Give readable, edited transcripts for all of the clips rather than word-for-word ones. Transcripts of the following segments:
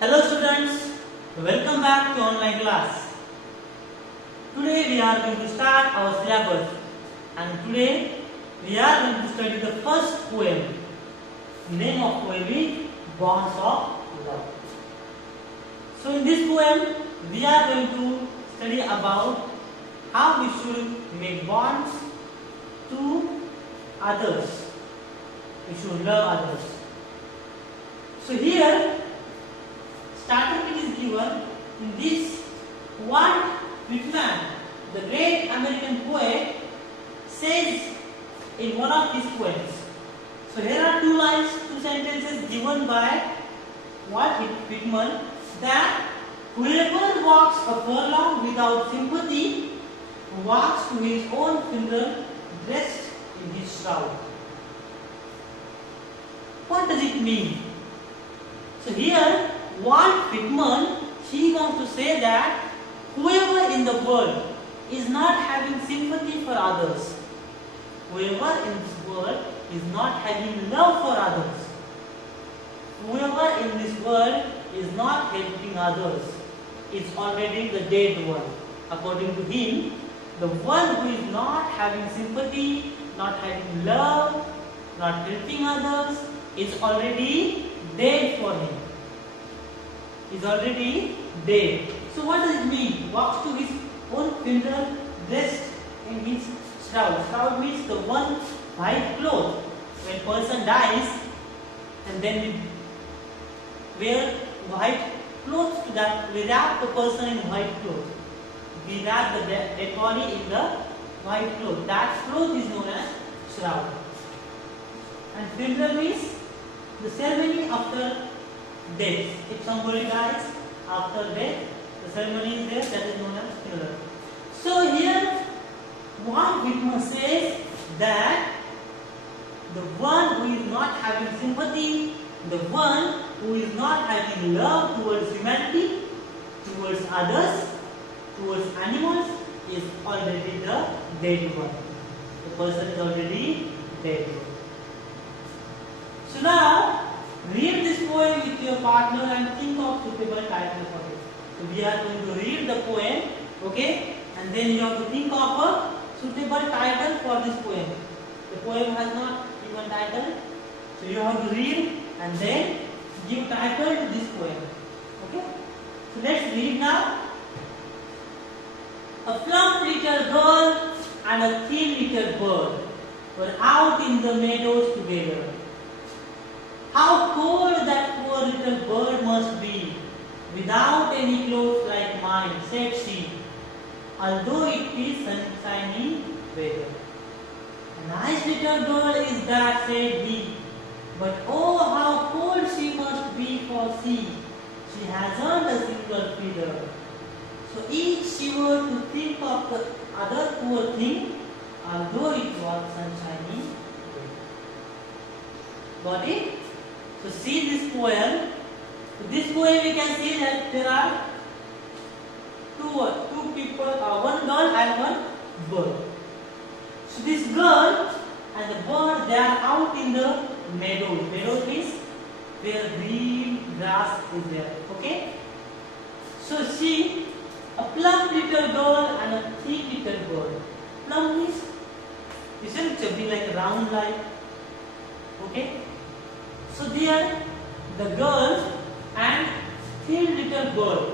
Hello students, welcome back to online class. Today we are going to start our syllabus and today we are going to study the first poem. The name of poem is Bonds of Love. So in this poem we are going to study about how we should make bonds to others. We should love others. So here starting it is given in this Walt Whitman, the great American poet, says in one of his poems. So here are two lines, two sentences given by Walt Whitman, that whoever walks a furlong without sympathy walks to his own funeral dressed in his shroud. What does it mean? So here Walt Whitman, he wants to say that whoever in the world is not having sympathy for others, whoever in this world is not having love for others, whoever in this world is not helping others, is already the dead one. According to him, the one who is not having sympathy, not having love, not helping others, is already dead for him. Is already dead. So what does it mean? Walks to his own funeral dressed in his shroud. Shroud means the one white cloth. When person dies, and then we wear white clothes to that. We wrap the person in white cloth. We wrap the dead body in the white cloth. That cloth is known as shroud. And funeral means the ceremony after death. If somebody dies after death, the ceremony is there, that is known as funeral. So here Walt Whitman says that the one who is not having sympathy, the one who is not having love towards humanity, towards others, towards animals, is already the dead one. The person is already dead. So now read this poem with your partner and think of suitable title for it. So we are going to read the poem, okay? And then you have to think of a suitable title for this poem. The poem has not given title, so you have to read and then give title to this poem. Okay? So let's read now. A plump little girl and a thin little bird were out in the meadows together. How cold that poor little bird must be, without any clothes like mine, said she, although it is sunshiny weather. A nice little girl is that, said he, but oh, how cold she must be, for see, she hasn't a single feather. So each shivered to think of the other poor thing, although it was sunshiny weather. Got it? So see this poem. This poem we can see that there are two people, one girl and one bird. So this girl and the bird, they are out in the meadows. Meadows means where green grass is there. Okay. So see a plump little girl and a thin little bird. Plump means isn't chubby like round like. Okay. So there, the girl and thin little bird,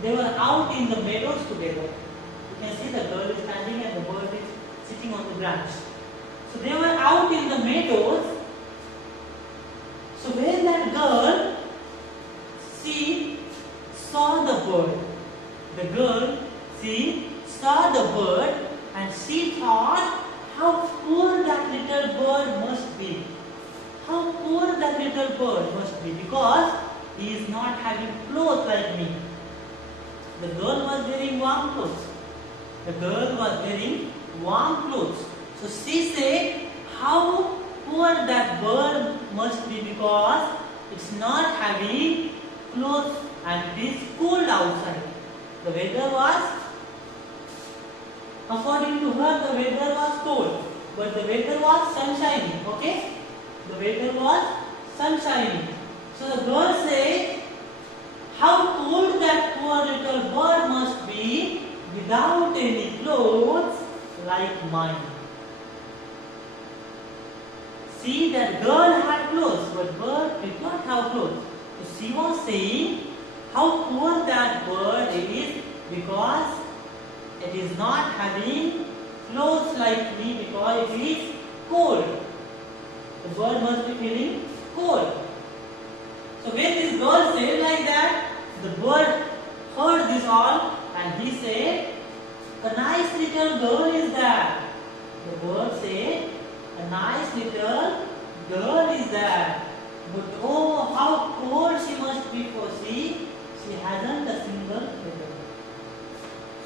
they were out in the meadows together. You can see the girl is standing and the bird is sitting on the branch. So they were out in the meadows. So when that girl, she saw the bird, the girl, she saw the bird and she thought how poor that little bird must be. How poor that little bird must be, because he is not having clothes like me. The girl was wearing warm clothes. The girl was wearing warm clothes. So she said, how poor that bird must be, because it's not having clothes and it is cold outside. The weather was, according to her, the weather was cold, but the weather was sunshiny. Okay? The weather was sunshiny. So the girl said, how cold that poor little bird must be without any clothes like mine. See, that girl had clothes, but bird did not have clothes. So she was saying how poor that bird is because it is not having clothes like me because it is cold. The bird must be feeling cold. So when this girl said like that, the bird heard this all and he said, "A nice little girl is that." The bird said, "A nice little girl is that. But oh, how cold she must be, for she hasn't a single feather."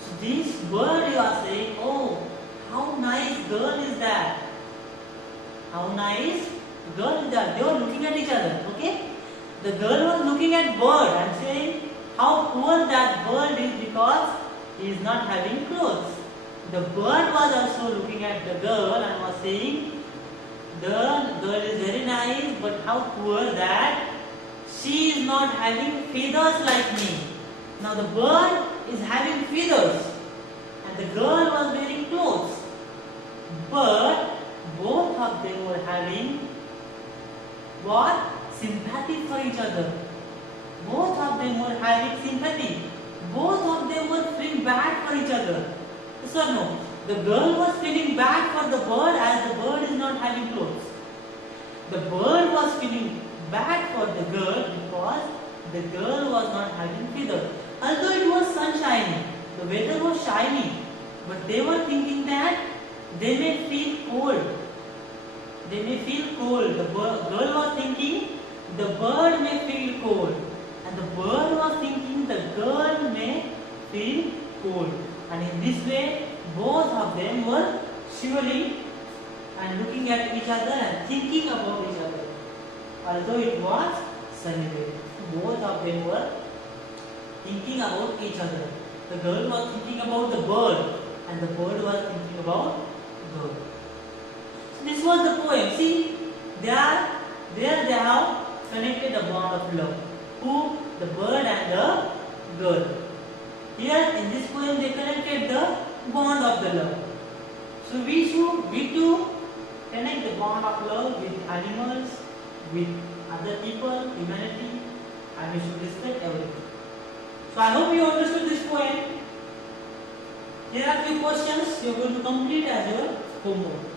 So this bird you are saying, "Oh, how nice girl is that. How nice girl is that." They were looking at each other, okay? The girl was looking at bird and saying how poor that bird is because he is not having clothes. The bird was also looking at the girl and was saying, "The girl is very nice, but how poor that she is not having feathers like me." Now the bird is having feathers and the girl was wearing clothes. But both of them were having what? Sympathy for each other. Both of them were having sympathy. Both of them were feeling bad for each other. Yes or no? The girl was feeling bad for the bird as the bird is not having clothes. The bird was feeling bad for the girl because the girl was not having feathers. Although it was sunshiny, the weather was shiny, but they were thinking that they may feel cold. They may feel cold. The girl was thinking the bird may feel cold, and the bird was thinking the girl may feel cold. And in this way, both of them were shivering and looking at each other and thinking about each other. Although it was sunny day, both of them were thinking about each other. The girl was thinking about the bird, and the bird was thinking about the girl. So this was the poem. See, there they have connected a bond of love. Who? The bird and the girl. Here in this poem they connected the bond of the love. So we too connect the bond of love with animals, with other people, humanity, and we should respect everything. So I hope you understood this poem. Here are few questions you are going to complete as your homework.